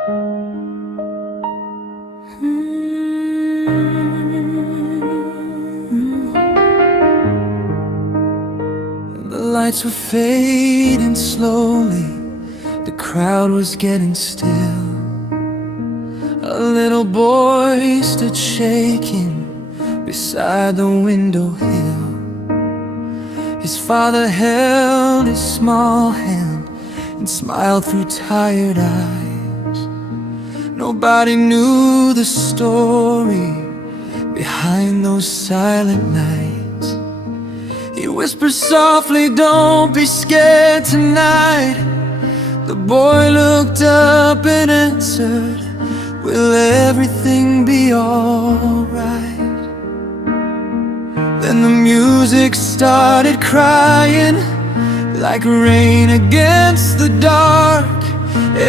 The lights were fading slowly, the crowd was getting still. A little boy stood shaking beside the window sill. His father held his small hand and smiled through tired eyes. Nobody knew the story behind those silent nights. He whispered softly, "Don't be scared tonight." The boy looked up and answered, "Will everything be alright?" Then the music started crying like rain against the dark.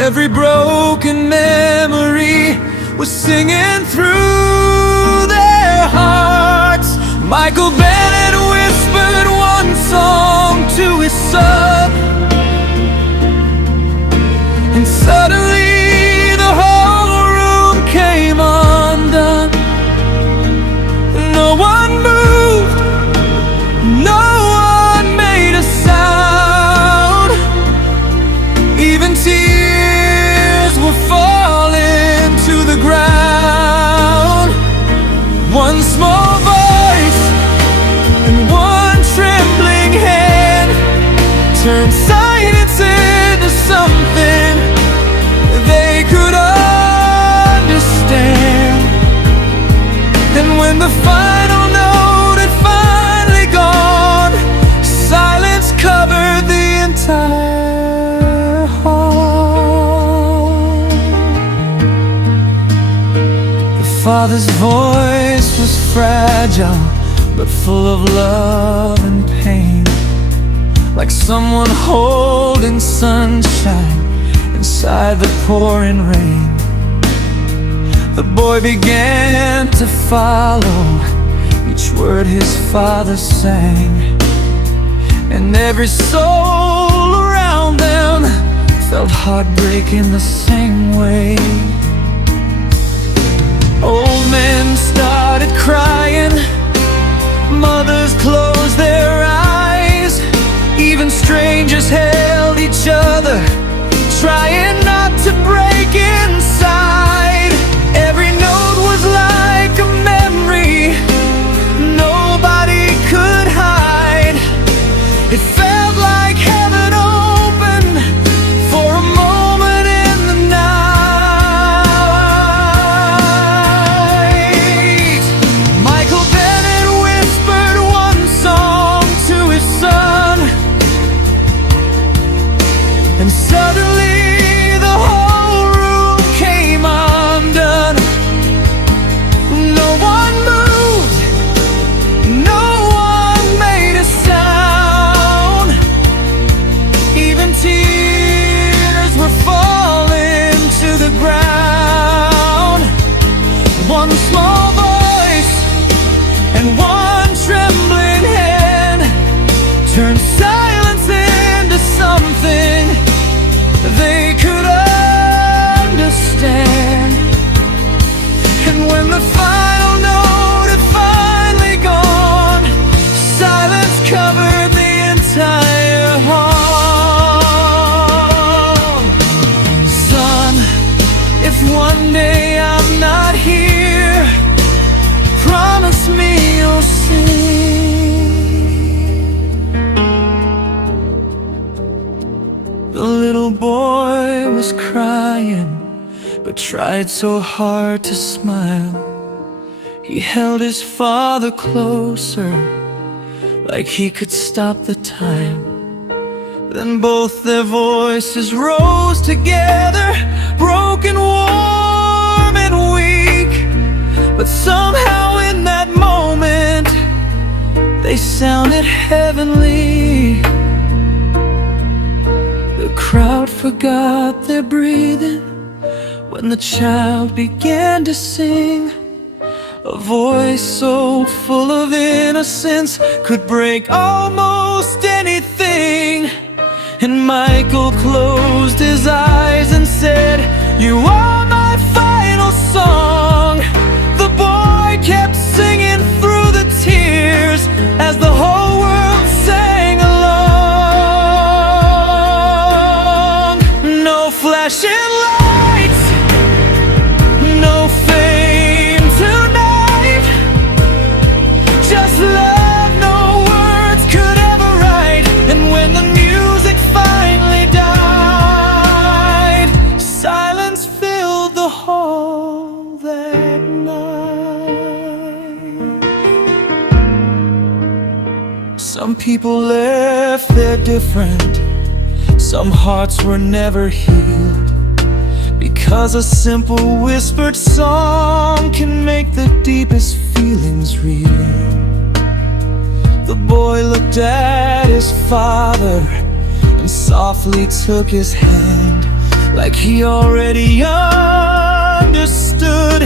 Every broken memory was singing through their hearts. Michael Bennett whispered one song to his son, and suddenly the whole room came undone. No one moved, no one made a sound. Even tears were falling to the ground. One small voice and one trembling hand turned silence into something they could understand. And when the final note had finally gone, silence covered the entire hall. The father's voice was fragile, but full of love and pain, like someone holding sunshine inside the pouring rain. The boy began to follow each word his father sang, and every soul around them felt heartbreak in the same way. Old men started crying, mothers closed their eyes, even strangers held each other, trying not to break inside. Every note was like a memory nobody could hide. It felt like heaven opened for a moment in the night. Michael Bennett whispered one song to his son, and suddenly the whole room came undone. No one moved, no one made a sound. Even tears were falling to the ground. One small voice and one trembling hand turned silence into something they could understand. And when the final note had finally gone, silence covered the entire hall. Son, if one day I'm not here, promise me you'll see. The little boy was crying, but tried so hard to smile. He held his father closer, like he could stop the time. Then both their voices rose together, broken, warm and weak. But somehow in that moment they sounded heavenly. The crowd forgot their breathing when the child began to sing. A voice so full of innocence could break almost anything. And Michael closed his eyes and said, You are my final song. The boy kept singing through the tears as the whole world sang along. No flashing lights, no fame tonight, just love no words could ever write. And when the music finally died, silence filled the hall that night. Some people left there different, some hearts were never healed, because a simple whispered song can make the deepest feelings real. The boy looked at his father and softly took his hand, like he already understood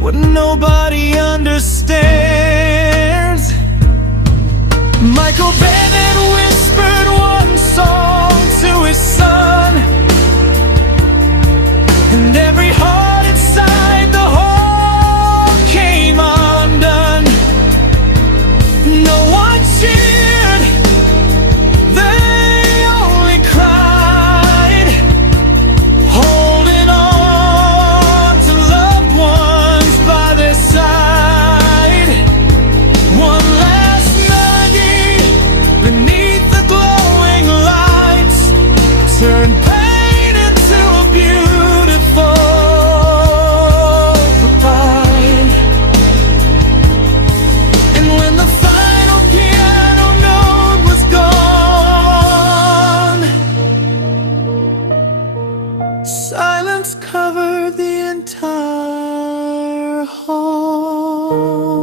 what nobody understands. Michael Bennett whispered one song to his son, and every heart inside the hall came undone. No one cheered, they only cried, holding on to loved ones by their side. One last melody beneath the glowing lights turned pain into a beautiful goodbye. And when the final piano note was gone, silence covered the entire hall.